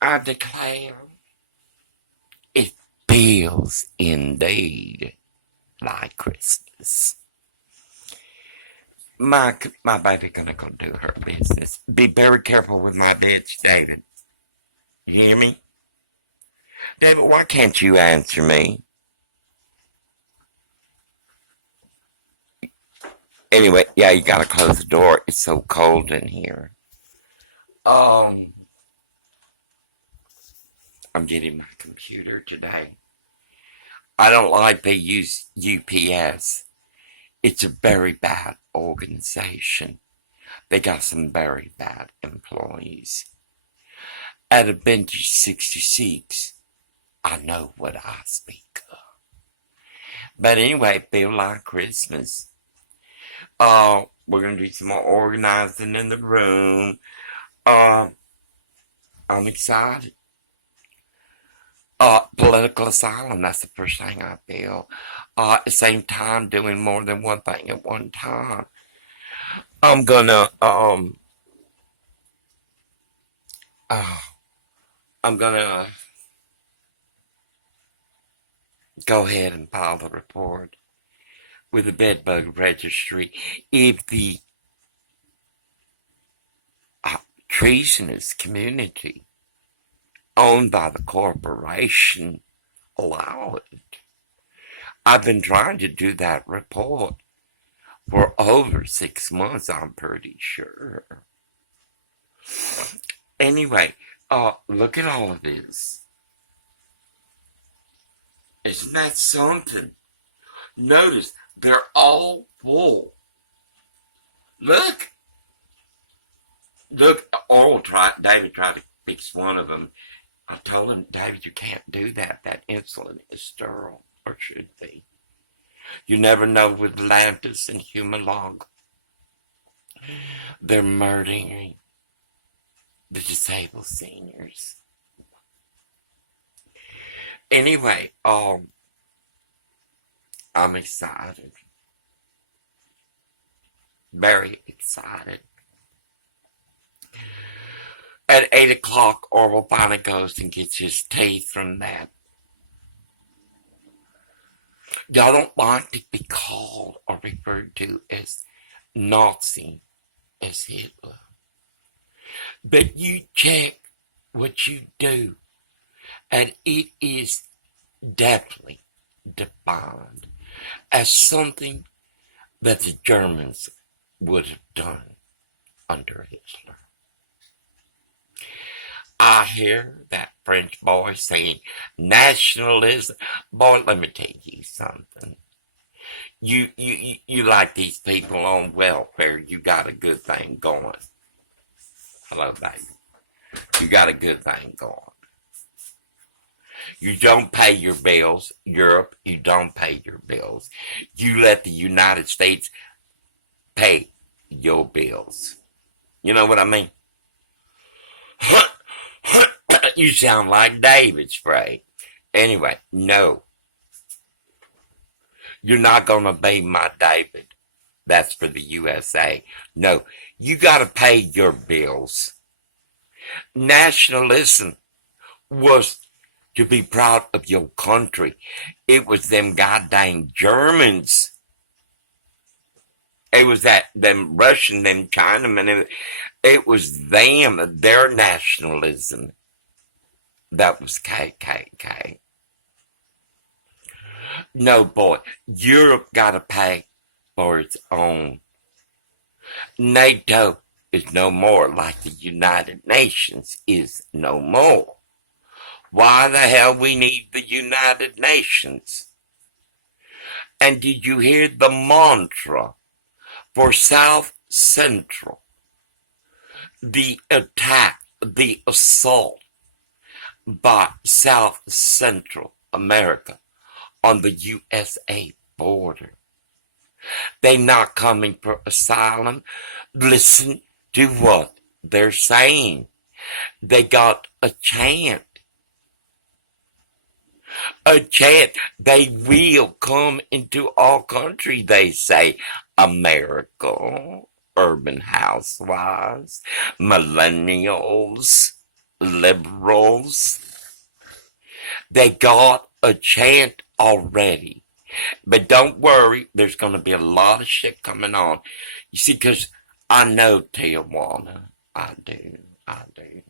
I declare it feels indeed like Christmas. My baby gonna go do her business. Be very careful with my bitch, David. You hear me? David, why can't you answer me? Anyway, yeah, you gotta close the door. It's so cold in here. Um, I'm getting my computer today. I don't like they use UPS. It's a very bad organization. They got some very bad employees. At a vintage 66, I know what I speak of. But anyway, feel like Christmas. We're gonna do some more organizing in the room. Uh, I'm excited. Political asylum, that's the first thing I feel. At the same time, doing more than one thing at one time. I'm gonna, uh, I'm gonna go ahead and file the report with the bedbug registry. If the treasonous community owned by the corporation allow it, I've been trying to do that report for over 6 months, I'm pretty sure. Anyway, look at all of this. Isn't that something? Notice, they're all full. Look! Look, David tried to fix one of them. I told him, David, you can't do that. That insulin is sterile, or should be. You never know with Lantus and Humalog. They're murdering the disabled seniors. Anyway, I'm excited. Very excited. At 8 o'clock, Orwell finally goes and gets his teeth from that. Y'all don't like to be called or referred to as Nazi, as Hitler. But you check what you do, and it is definitely defined as something that the Germans would have done under Hitler. I hear that French boy saying nationalism. Boy, let me tell you something. You like these people on welfare. You got a good thing going. Hello, baby. You got a good thing going. You don't pay your bills. Europe, you don't pay your bills. You let the United States pay your bills. You know what I mean? You sound like David Spray. Anyway, no. You're not going to be my David. That's for the USA. No, you got to pay your bills. Nationalism was to be proud of your country. It was them goddamn Germans. It was them Russian, them Chinamen. It was them, their nationalism. That was KKK. No, boy, Europe got to pay for its own. NATO is no more, like the United Nations is no more. Why the hell we need the United Nations? And did you hear the mantra for South Central? The attack, the assault by South Central America on the USA border. They're not coming for asylum. Listen to what they're saying. They got a chant. A chant. They will come into our country, they say. America, urban housewives, millennials. liberals, they got a chant already. But don't worry, there's going to be a lot of shit coming on. You see, because I know Tijuana. I do. I do.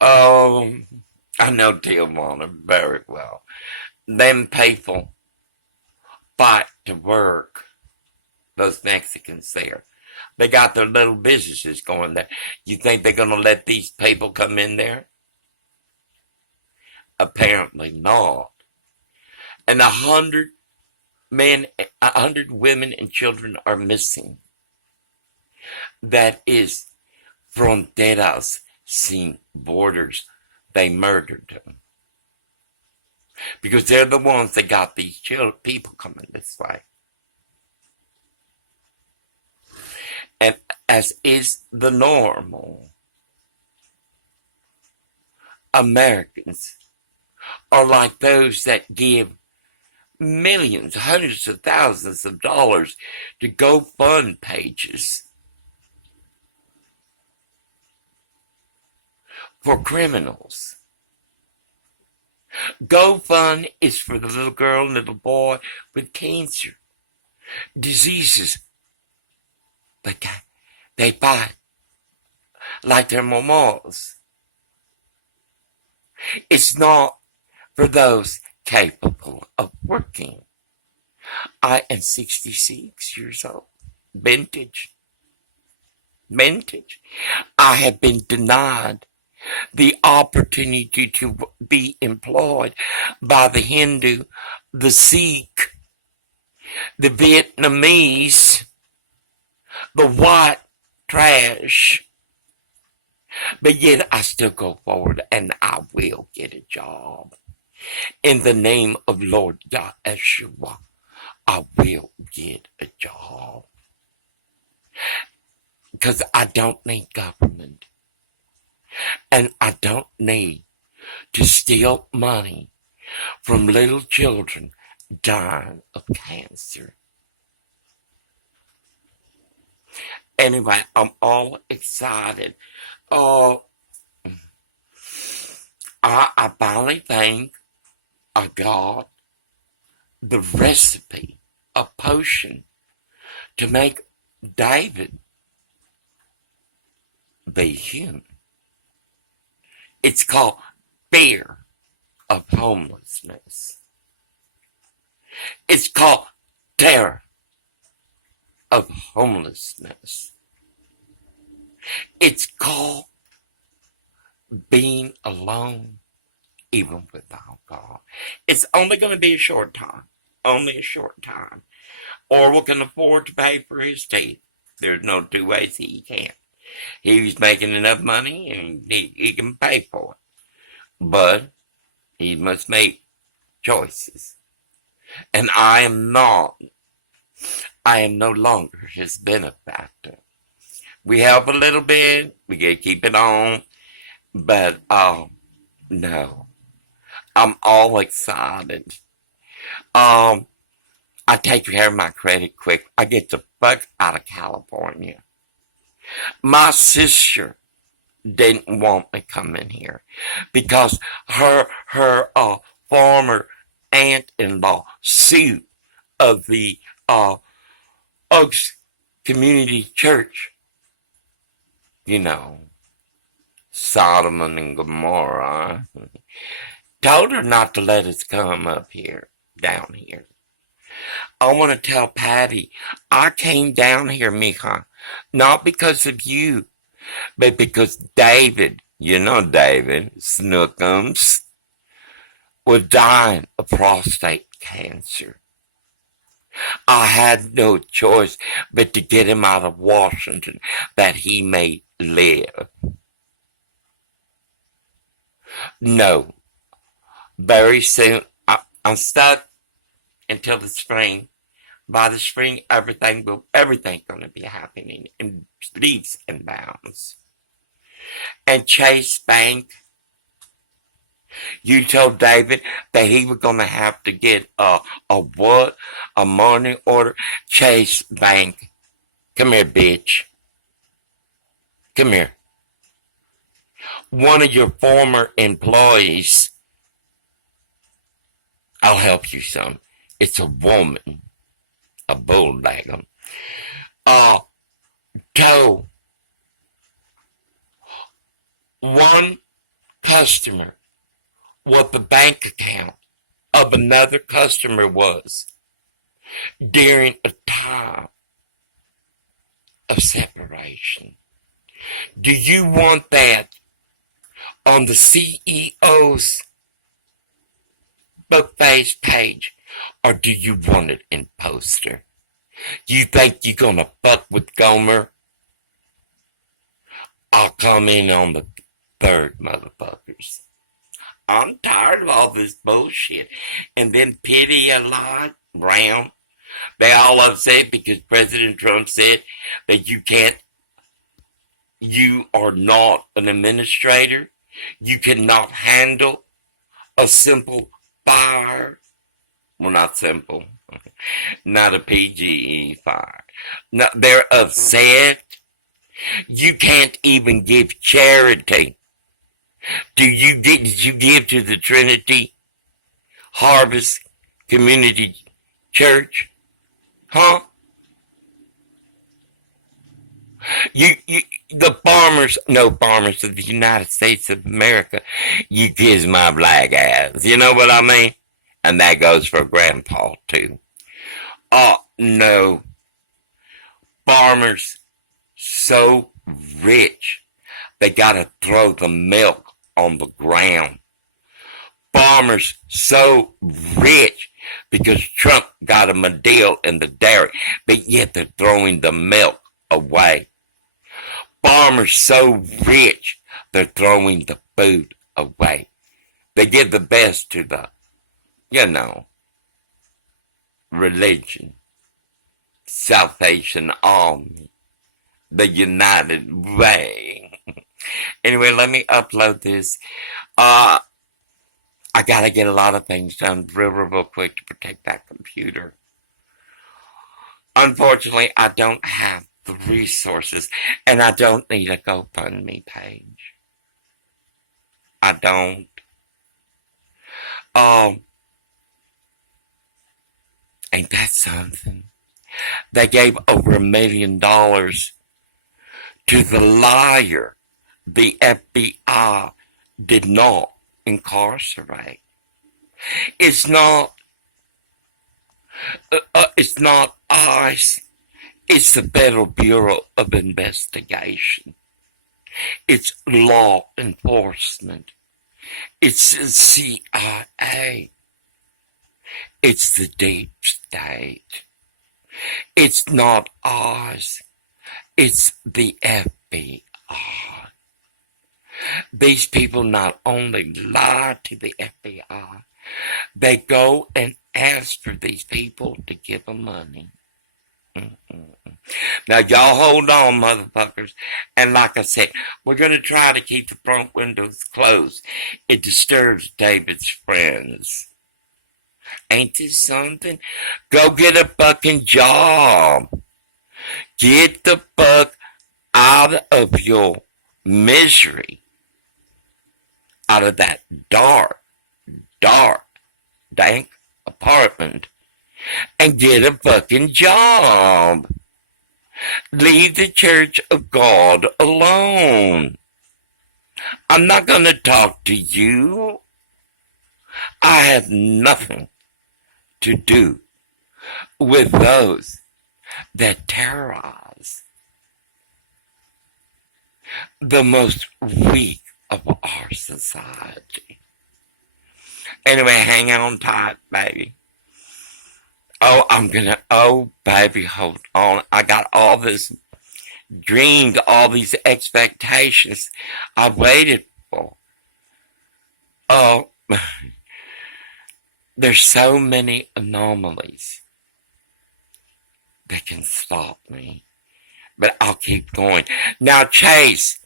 I know Tijuana very well. Them people fight to work. Those Mexicans there. They got their little businesses going there. You think they're going to let these people come in there? Apparently not. And 100 men, 100 women and children are missing. That is fronteras sin borders. They murdered them. Because they're the ones that got these people coming this way. And as is the normal, Americans are like those that give millions, hundreds of thousands of dollars to GoFund pages for criminals. GoFund is for the little girl and little boy with cancer, diseases. They fight like they're mamas. It's not for those capable of working. I am 66 years old. Vintage. I have been denied the opportunity to be employed by the Hindu, the Sikh, the Vietnamese, the white trash. But yet I still go forward and I will get a job. In the name of Lord Yahshua, I will get a job. Because I don't need government. And I don't need to steal money from little children dying of cancer. Anyway, I'm all excited. Oh, I finally think I got the recipe, a potion to make David be human. It's called fear of homelessness. It's called terror of homelessness. It's called being alone even without God. It's only going to be a short time. Only a short time. Orwell can afford to pay for his teeth. There's no two ways he can't. He's making enough money and he can pay for it. But he must make choices. And I am no longer his benefactor. We help a little bit. We get to keep it on. But, no. I'm all excited. I take care of my credit quick. I get the fuck out of California. My sister didn't want me coming here because her former aunt-in-law, Sue, of the Oaks Community Church, you know, Sodom and Gomorrah, told her not to let us come up here, down here. I want to tell Patty, I came down here, mija, not because of you, but because David, you know David, Snookums, was dying of prostate cancer. I had no choice but to get him out of Washington that he may live. No. Very soon, I'm stuck until the spring. By the spring, everything's going to be happening in leaps and bounds. And Chase Bank, you told David that he was going to have to get a money order. Chase Bank, come here, bitch. Come here. one of your former employees, I'll help you some. It's a woman, a bulldagger, told one customer what the bank account of another customer was during a time of separation. Do you want that on the CEO's book face page, or do you want it in poster? You think you're gonna fuck with Gomer? I'll come in on the third, motherfuckers. I'm tired of all this bullshit. And then Pity a lot, Brown, they all upset because President Trump said that you are not an administrator. You cannot handle a simple fire. Well, not simple. Not a PGE fire. No, they're upset. You can't even give charity. Did you give to the Trinity Harvest Community Church? Huh? The farmers of the United States of America, you kiss my black ass. You know what I mean? And that goes for Grandpa, too. Oh, no. Farmers so rich, they gotta throw the milk on the ground. Farmers so rich because Trump got them a deal in the dairy, but yet they're throwing the milk away. Farmers so rich, they're throwing the food away. They give the best to the, religion, Salvation Army, the United Way. Anyway, let me upload this. I gotta get a lot of things done real quick to protect that computer. Unfortunately, I don't have the resources, and I don't need a GoFundMe page. I don't. Ain't that something? They gave over $1 million to the liar the FBI did not incarcerate. It's not ICE. It's the Federal Bureau of Investigation. It's law enforcement. It's the CIA. It's the deep state. It's not ours. It's the FBI. These people not only lie to the FBI, they go and ask for these people to give them money. Now, y'all hold on, motherfuckers. And like I said, we're going to try to keep the front windows closed. It disturbs David's friends. Ain't this something? Go get a fucking job. Get the fuck out of your misery. Out of that dark, dank apartment. And get a fucking job. Leave the Church of God alone. I'm not going to talk to you. I have nothing to do with those that terrorize the most weak of our society. Anyway, hang on tight, baby. Oh, baby, hold on. I got all this dreamed, all these expectations I waited for. Oh, there's so many anomalies that can stop me. But I'll keep going. Now, Chase,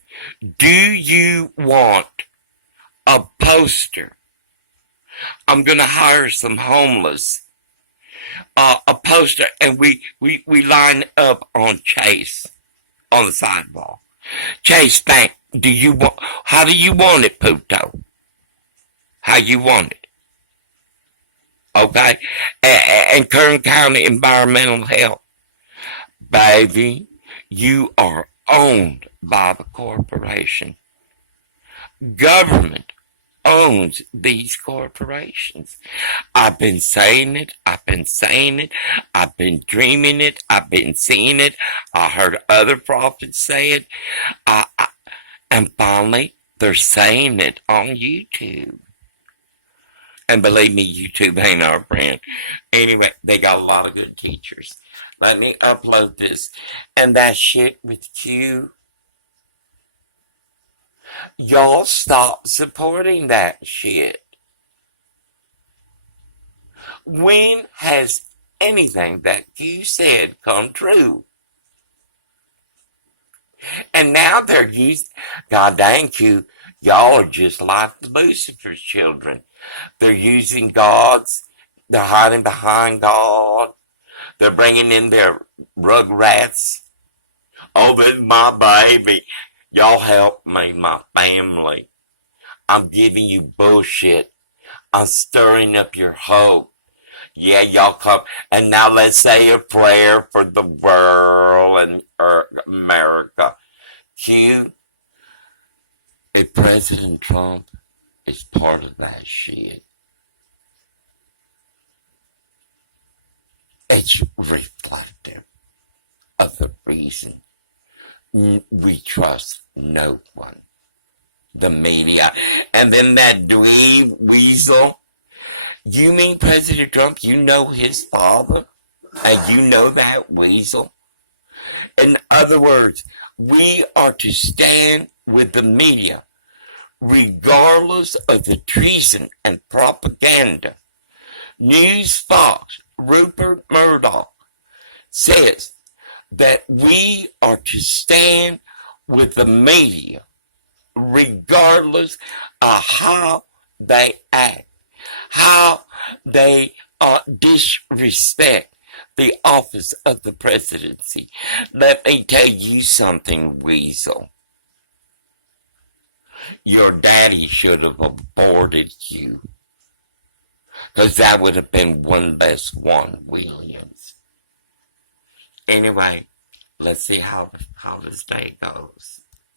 do you want a poster? I'm going to hire some homeless. A poster, and we line up on Chase on the sidewalk. Chase, thank Do you want? How do you want it, Puto? How you want it? Okay. And Kern County Environmental Health, baby, you are owned by the corporation. Government owns these corporations. I've been saying it. I've been saying it. I've been dreaming it. I've been seeing it. I heard other prophets say it. And finally, they're saying it on YouTube. And believe me, YouTube ain't our friend. Anyway, they got a lot of good teachers. Let me upload this. And that shit with Q. Y'all stop supporting that shit. When has anything that Q said come true? And now they're using, God dang Q, y'all are just like the Lucifer's children. They're using gods. They're hiding behind God. They're bringing in their rugrats. Oh, this is my baby. Y'all help me, my family. I'm giving you bullshit. I'm stirring up your hope. Yeah, y'all come. And now let's say a prayer for the world and America. Q, if President Trump is part of that shit, it's reflective of the reason we trust no one. The media. And then that dweeb weasel. You mean President Trump, you know his father? And you know that weasel? In other words, we are to stand with the media, regardless of the treason and propaganda. News Fox, Rupert Murdoch, says that we are to stand with the media, regardless of how they act, how they disrespect the office of the presidency. Let me tell you something, Weasel. Your daddy should have aborted you, because that would have been one less Juan Williams. Anyway, let's see how this day goes.